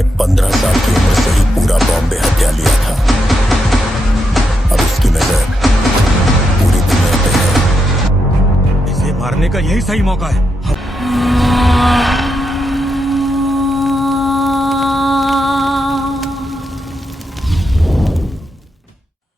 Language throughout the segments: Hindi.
जिसने 15 साल की उम्र से ही पूरा बॉम्बे हत्या लिया था, अब उसकी नजर पूरी दुनिया पे है। इसे मारने का यही सही मौका है।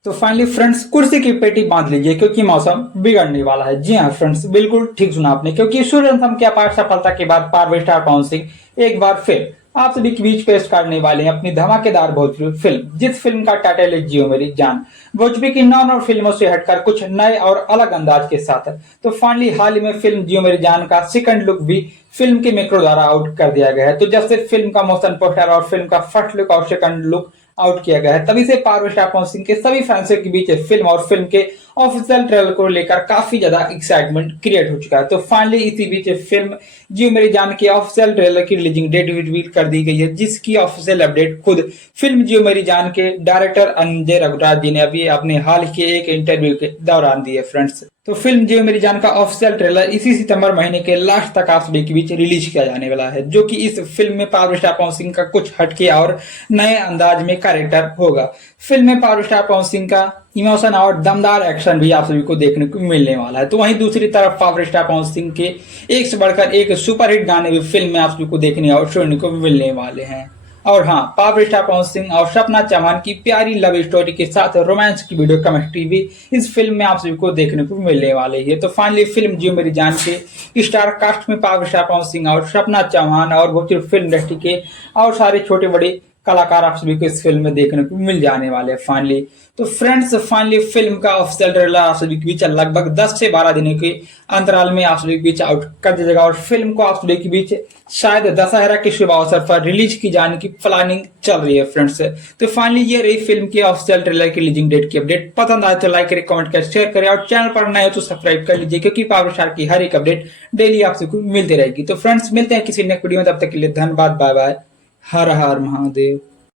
तो फाइनली फ्रेंड्स, कुर्सी की पेटी बांध लीजिए क्योंकि मौसम बिगड़ने वाला है। जी हाँ फ्रेंड्स, बिल्कुल ठीक सुना आपने, क्योंकि सूर्यवंशम की अपार सफलता के बाद पावर स्टार पवन सिंह एक बार फिर आप सभी के बीच पेश करने वाले हैं अपनी धमाकेदार भोजपुरी फिल्म, जिस फिल्म का टाइटल है जियो मेरी जान। भोजपुरी की नॉर्मल फिल्मों से हटकर कुछ नए और अलग अंदाज के साथ है। तो फाइनली हाल ही में फिल्म जियो मेरी जान का सेकंड लुक भी फिल्म के मेकरों द्वारा आउट कर दिया गया है। तो जब से फिल्म का मोशन पोस्टर और फिल्म का फर्स्ट लुक और सेकंड लुक आउट किया गया है, तभी से पावर स्टार पवन सिंह के सभी फैंस के बीच फिल्म और फिल्म के ऑफिशियल ट्रेलर को लेकर काफी ज्यादा एक्साइटमेंट क्रिएट हो चुका है। तो फाइनली इसी बीच फिल्म जियो मेरी जान की ऑफिशियल ट्रेलर की रिलीजिंग डेट रिवील कर दी गई है, जिसकी ऑफिशियल अपडेट खुद फिल्म जियो मेरी जान के डायरेक्टर अंजय रघुराज जी ने अभी अपने हाल के एक इंटरव्यू के दौरान दी है फ्रेंड्स। तो फिल्म जियो मेरी जान का ऑफिशियल ट्रेलर इसी सितंबर महीने के लास्ट तक आप सभी के बीच रिलीज किया जाने वाला है, जो कि इस फिल्म में पावर स्टार पवन सिंह का कुछ हटके और नए अंदाज में कैरेक्टर होगा। फिल्म में पावर स्टार पवन सिंह का इमोशन और दमदार एक्शन भी आप सभी को देखने को मिलने वाला है। तो वहीं दूसरी तरफ पावर स्टार पवन सिंह के एक से बढ़कर एक सुपरहिट गाने भी फिल्म में आप सभी को देखने और सुनने को मिलने वाले हैं। और हाँ, पावर स्टार पवन सिंह और सपना चौहान की प्यारी लव स्टोरी के साथ रोमांस की वीडियो केमिस्ट्री भी इस फिल्म में आप सभी को देखने को मिलने वाली है। तो फाइनली फिल्म जियो मेरी जान के स्टार कास्ट में पावर स्टार पवन सिंह और सपना चौहान और भोजपुरी फिल्म इंडस्ट्री के और सारे छोटे बड़े कलाकार आप सभी को इस फिल्म में देखने को मिल जाने वाले हैं फाइनली। तो फ्रेंड्स, फाइनली फिल्म का ऑफिशियल ट्रेलर आप सभी के बीच लगभग 10 से 12 दिनों के अंतराल में आप सभी के बीच आउट कर दिया जाएगा और फिल्म को आप सभी के बीच शायद दशहरा के शुभ अवसर पर रिलीज की जाने की प्लानिंग चल रही है फ्रेंड्स। तो फाइनली ये रही फिल्म की ऑफिशियल ट्रेलर की रिलीजिंग डेट की अपडेट। पसंद आए तो लाइक करें, कमेंट करें, शेयर करें और चैनल पर नए हो तो सब्सक्राइब कर लीजिए, क्योंकि पावर स्टार की हर एक अपडेट डेली आप सबको मिलती रहेगी। तो फ्रेंड्स, मिलते हैं किसी नेक्स्ट वीडियो में, तब तक के लिए धन्यवाद, बाय बाय, हर हर महादेव।